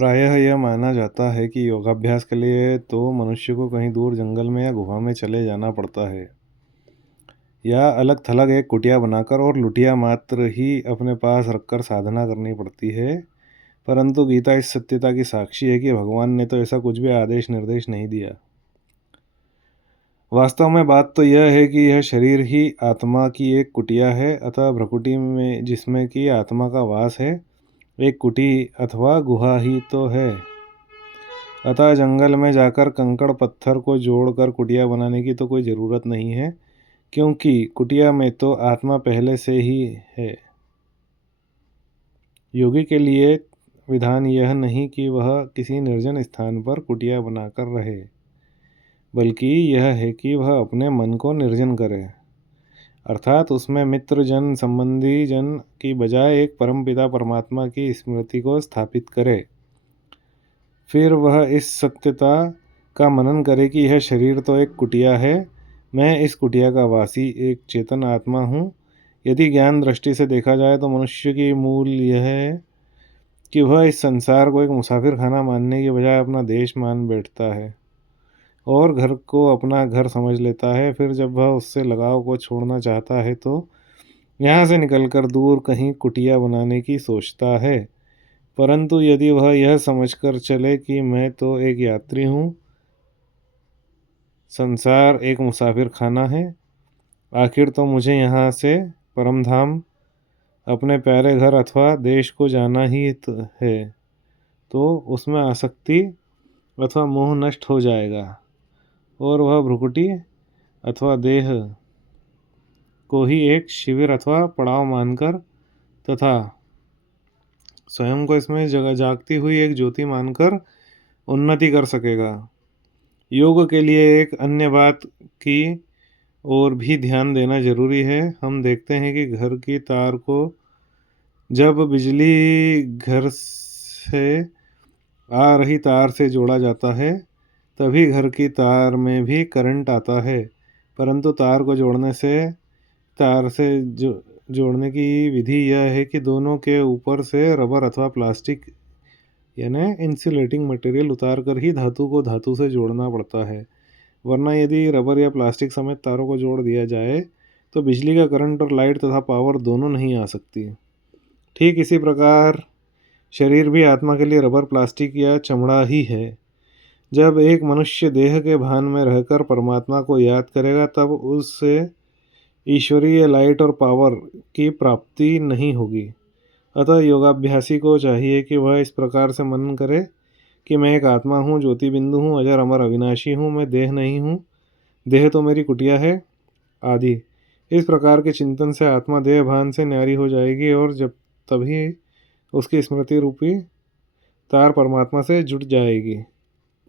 प्रायः यह माना जाता है कि योगाभ्यास के लिए तो मनुष्य को कहीं दूर जंगल में या गुफा में चले जाना पड़ता है, या अलग थलग एक कुटिया बनाकर और लुटिया मात्र ही अपने पास रखकर साधना करनी पड़ती है। परंतु गीता इस सत्यता की साक्षी है कि भगवान ने तो ऐसा कुछ भी आदेश निर्देश नहीं दिया। वास्तव में बात तो यह है कि यह शरीर ही आत्मा की एक कुटिया है, अतः भ्रकुटी में जिसमें कि आत्मा का वास है, एक कुटी अथवा गुहा ही तो है। अतः जंगल में जाकर कंकड़ पत्थर को जोड़कर कुटिया बनाने की तो कोई ज़रूरत नहीं है, क्योंकि कुटिया में तो आत्मा पहले से ही है। योगी के लिए विधान यह नहीं कि वह किसी निर्जन स्थान पर कुटिया बनाकर रहे, बल्कि यह है कि वह अपने मन को निर्जन करे, अर्थात उसमें मित्र जन संबंधी जन की बजाय एक परमपिता परमात्मा की स्मृति को स्थापित करे। फिर वह इस सत्यता का मनन करे कि यह शरीर तो एक कुटिया है, मैं इस कुटिया का वासी एक चेतन आत्मा हूँ। यदि ज्ञान दृष्टि से देखा जाए तो मनुष्य की मूल यह है कि वह इस संसार को एक मुसाफिर खाना मानने की बजाय अपना देश मान बैठता है और घर को अपना घर समझ लेता है। फिर जब वह उससे लगाव को छोड़ना चाहता है तो यहाँ से निकलकर दूर कहीं कुटिया बनाने की सोचता है। परंतु यदि वह यह समझकर चले कि मैं तो एक यात्री हूँ, संसार एक मुसाफिर खाना है, आखिर तो मुझे यहाँ से परमधाम अपने प्यारे घर अथवा देश को जाना ही है, तो उसमें आसक्ति अथवा मोह नष्ट हो जाएगा और वह भ्रुकुटी अथवा देह को ही एक शिविर अथवा पड़ाव मानकर तथा स्वयं को इसमें जागती हुई एक ज्योति मानकर उन्नति कर सकेगा। योग के लिए एक अन्य बात की ओर भी ध्यान देना जरूरी है। हम देखते हैं कि घर की तार को जब बिजली घर से आ रही तार से जोड़ा जाता है, तभी घर की तार में भी करंट आता है। परंतु तार को तार से जोड़ने की विधि यह है कि दोनों के ऊपर से रबर अथवा प्लास्टिक यानी इंसुलेटिंग मटेरियल उतार कर ही धातु को धातु से जोड़ना पड़ता है, वरना यदि रबर या प्लास्टिक समेत तारों को जोड़ दिया जाए तो बिजली का करंट और लाइट तथा पावर दोनों नहीं आ सकती। ठीक इसी प्रकार शरीर भी आत्मा के लिए रबर, प्लास्टिक या चमड़ा ही है। जब एक मनुष्य देह के भान में रहकर परमात्मा को याद करेगा तब उससे ईश्वरीय लाइट और पावर की प्राप्ति नहीं होगी। अतः योगाभ्यासी को चाहिए कि वह इस प्रकार से मनन करे कि मैं एक आत्मा हूँ, ज्योति बिंदु हूँ, अजर अमर अविनाशी हूँ, मैं देह नहीं हूँ, देह तो मेरी कुटिया है आदि। इस प्रकार के चिंतन से आत्मा देह भान से न्यारी हो जाएगी और जब तभी उसकी स्मृति रूपी तार परमात्मा से जुट जाएगी।